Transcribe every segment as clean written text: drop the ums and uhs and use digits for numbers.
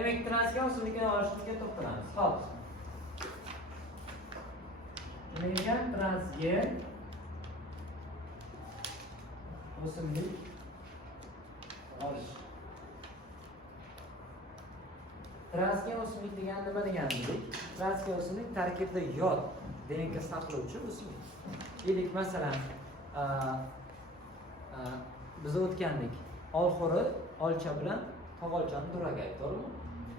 Demak, transgen o'simlikni olishga to'xtalamiz. Xo'p. Nima degan transgen o'simlik olish. Transgen o'simlik degani nima deganimiz? Transgen o'simlik tarkibida yod DNK saqlovchi o'simlik. Deylik, masalan, biz o'tgandik. Olxo'ri olcha bilan tog'olchani duragay, to'g'rimi?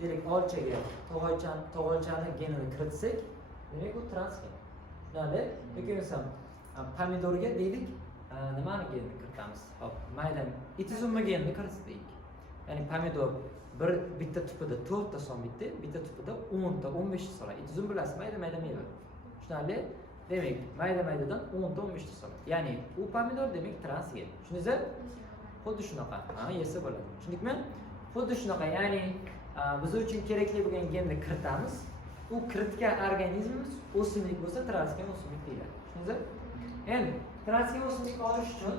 Deylik, olchaga tog'olchani genini kiritsak, demak u transgen. Shunday, yoki bo'lsam pomidorga deylik, nimani genini kiritamiz? Hop, mayda itizumma genini kiritdik. Ya'ni pomidor bitta tupida 4 ta son bitta tupida 10 ta, 15 ta son. Itizum bilasiz, mayda meva. Shunday, demak, maydadan 10 ta, 15 ta son. Ya'ni u pomidor demak transgen. Tushundingizmi? Xuddi shunaqa. Yesa bo'ladi. Tushundikmi? Xuddi shunaqa, ya'ni biz uchun kerakli bo'lgan genni kiritamiz. U kiritgan organizmimiz o'simlik bo'lsa, transgen o'simlik deyiladi. Tushundingizmi? Endi transgen o'simlik olish uchun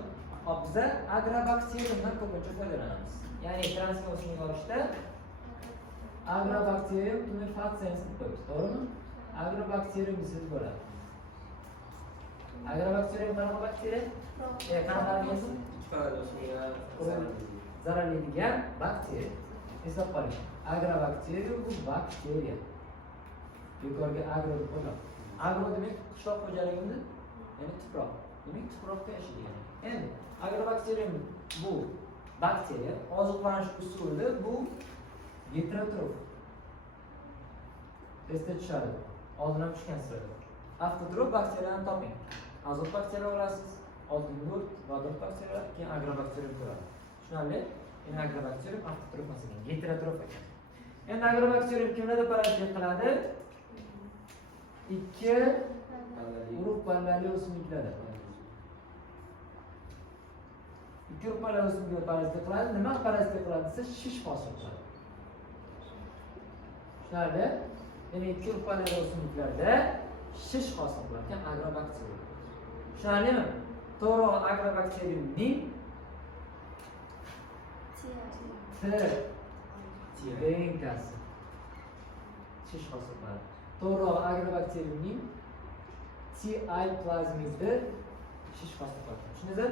biz agrobakteriumdan ko'pincha foydalanamiz. Ya'ni transgen o'simlik olishda agrobakterium tumefaciens deb qo'yamiz, to'g'rimi? Agrobakterium siz bo'ladi. Agrobakterium qanaqa bakteriya? Qanaqa organizm? Zararlaydigan bakteriya. Eslab qoling. Agrobakterium bu bakteriya. Yuqoriga agro deb qo'yiladi. Agro demak qishloq xo'jaligida, ya'ni tuproq. Demak tuproqda yashaydi. Endi agrobakterium bu bakteriya oziqlanish usuli bu heterotrof. Testda tushadi. Oldin ham tushgan sirada. Avtotrof bakteriyani toping. Azot bakteriya olasiz, oldin yurt, vodorod bakteriyalar, keyin agrobakterium turadi. Tushunarli? Endi agrobakterium avtotrof emas ekan, heterotrof ekan. Endi agrobakterium kimlarda parazitlik qiladi? Ikki urug' pallali o'simliklarda. Ikki urug' pallali o'simliklar parazitlik qiladi. Nima parazitlik qiladi desa, shish hosil qiladi. Tushunarli? Demak, ikki urug' pallali o'simliklarda shish hosil qiladigan agrobakterium. Tushunarlimi? To'g'ri, agrobakteriumning DNKsi shish hosil qiladi. To'g'ri, agrobakteriumning Ti plazmidi shish hosil qiladi. Tushundingizmi?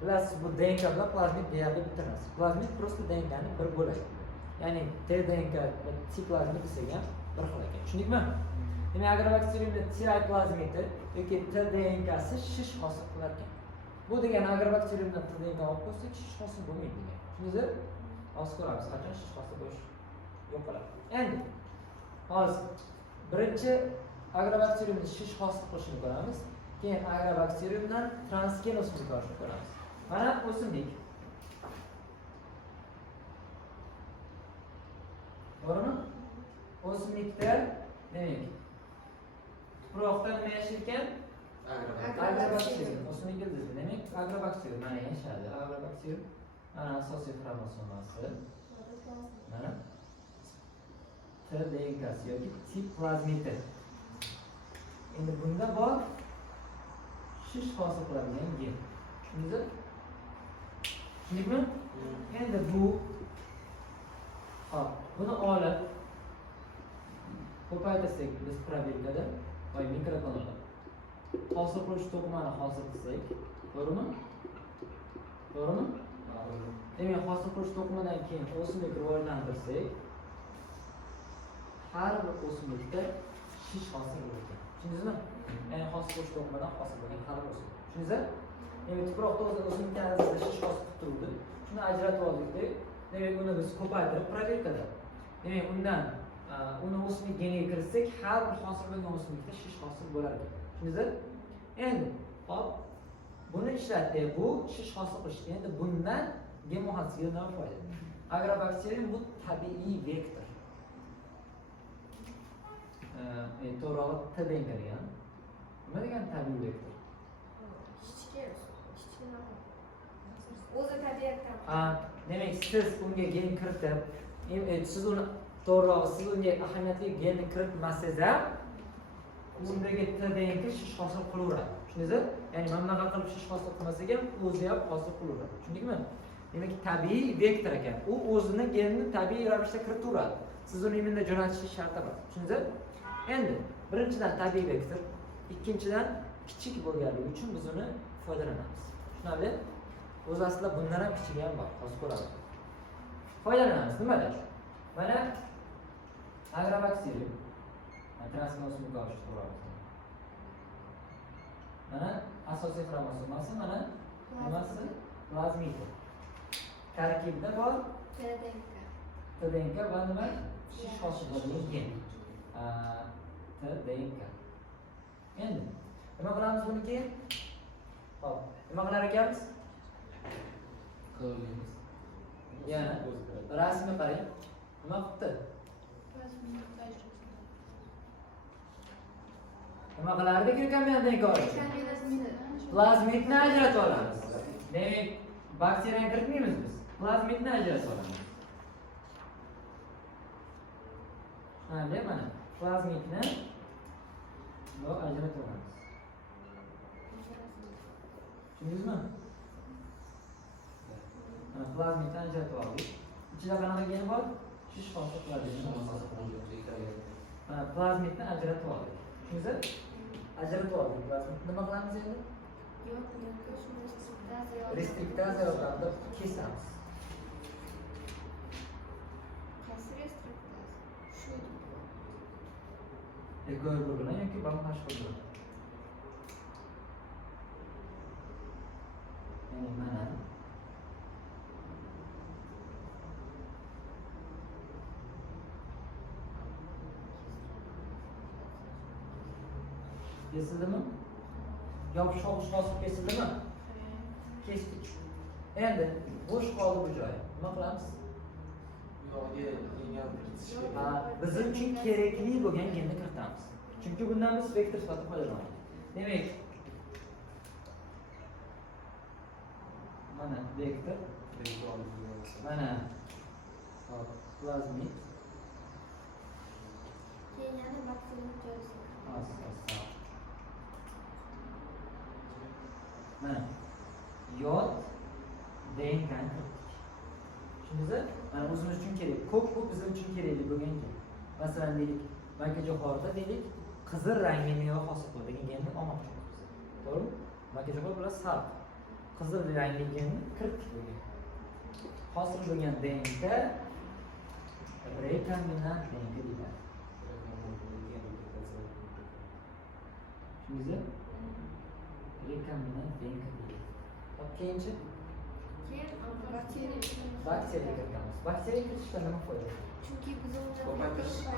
Bilasiz, bu DNK bilan plazmid deyarli bitta narsa. Plazmid просто DNKning bir bo'lagi. Ya'ni tDNK va Ti plazmid desak ham bir xil ekan. Tushundikmi? Demak, agrobakteriumda Ti plazmidi yoki tDNKsi shish hosil qilar ekan. Bu degani agrobakteriumdan tDNK olib qo'ysak, shish hosil bo'lmaydi degan. Tushundingizmi? Hozir ko'ramiz, qachon shish hosil bo'lish yo'q qiladi. Endi hozir birinchi agrobakteriumni shish hosil qilishini ko'ramiz. Keyin agrobakteriumdan transgen o'simlik olishni ko'ramiz. Mana o'simlik. To'g'rimi? O'simlikda demak, tuproqda nima yashar ekan? Agrobakterium. O'simlik ildizmi. Demak, agrobakterium mana yashadi. Agrobakterium mana asosiy xromosomasi. Mana tDNKsi yoki Ti plazmidi. Endi bunda bor shish hosil qiladigan gen. Tushundingizmi? Tushundingmi? Endi bu hop, buni olib ko'paytirsak biz probelkada va mikrotonada hosil qilish to'qimani hosil qilsak, to'g'rimi? To'g'rimi? Demak, hosil qilish to'qimadan keyin o'simlik rivojlantirsak, har bir o'simlikda shish hosil bo'ladi. Tushundingizmi? Ya'ni hosil qilish to'qimadan hosil bo'lgan har bir o'simlik. Tushundingizmi? Demak, tuproqda o'simliklarida shish hosil qilib turdi. Shuni ajratib oldikda, demak, uni biz ko'paytirib probelkada. Demak, undan uni o'simlik geniga kiritsak, har bir hosil bo'lgan o'simlikda shish hosil bo'lar ekan. Tushundingizmi? Endi hop, buni ishlatdik. Bu shish hosil qilish. Endi bundan gen muhasibasiga nima foyda? Agrobakterium bu tabiiy vektor. To'g'ri, tDNK degan. Nima degan tabiiy vektor? O'zi tabiatdan. Demak, siz unga gen kiritib, siz uni to'g'ri, siz unga ahamiyatli genni kiritmasangiz ham, undagi tDNK shish hosil qilaveradi. Tushundingizmi? Ya'ni mana bunaqa qilib shish hosil qilmasak ham o'zi ham hosil qilaveradi. Tushundingmi? demak tabiiy vektor ekan. U o'zini genini tabiiy ravishda kiritaveradi. Siz uni imunda jo'natishingiz shart emas. Tushundingizmi? Endi birinchidan tabiiy vektor, ikkinchidan kichik bo'lganligi uchun biz uni foydalanamiz. Tushunarli? O'zi aslida bundan ham kichigi ham bor. Hozir ko'ramiz. Foydalanamiz. Nimadan? Mana agrobakteriya. Transmosumga olib chiqamiz. Mana asosiy xromosomasi, mana nimasi? Plazmid. Tarkibida bor TDNK va nima? Shish hosiladigan gen. TDNK. Endi nima qilamiz buni keyin? Xo'p, nima qilar ekanmiz? Qilamiz. Yana rasmga qarang. Nima qildi? Nima qilardik rekomendatsiya ko'rish? Plazmidni ajratib olamiz. Demak, bakteriyani kiritmaymiz biz. Plazmidni ajratib olamiz. Tushunarli? Mana plazmidni bu ajratib olamiz. Tushundingizmi? Mana plazmidni ajratib oldik. Ichida qanaqa gen bor? Shish hosil qiladigan. Mana plazmidni ajratib oldik. Tushundingizmi? Ajratib oldik. Plazmidni nima qilamiz endi? Restriktatsiya yordamida kesamiz. Egoy bilan yoki bamash bilan. Ya'ni mana kesildimi? Yopish hosil kesildimi? Kesdik. Endi bo'sh qoldi bu joy. Nima qilamiz? Bizim uchun kerakli bo'lgan genni kiritamiz. Chunki bundan biz vektor sifatida foydalanamiz. Demak, mana vektor, mana plazmid, keyin yana bakteriya joylasini. Mana yod DNKni kiritdik. Tushundingizmi? Mana o'zimiz uchun kerak. Ko'p bizim uchun kerakli bo'lgan gen. Masalan, deylik, makajo'xorda deylik, qizil rangli meva hosil qiladigan genni olmoqchimiz. To'g'rimi? Makajo'xor bilan sariq. Qizil rangli genni kiritdik bu gen. Hosil bo'lgan DNK rekombinant DNK deyiladi. Tushundingizmi? Rekombinant DNK deyiladi. Keyinchi Keyin bakteriya. bakteriya kiritamiz. Bakteriya kiritishdan nima foyda? Chunki biz unda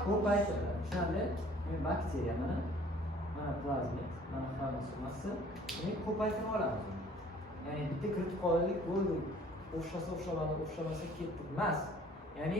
Ko'paytiradi. Tushunarli? Bakteriya mana plazmid, mana xromosomasi. Demak, ko'paytirib olamiz. Ya'ni bitta kiritib qoldik, bo'ldi. O'xshasa o'xshamasa ketdik emas. Ya'ni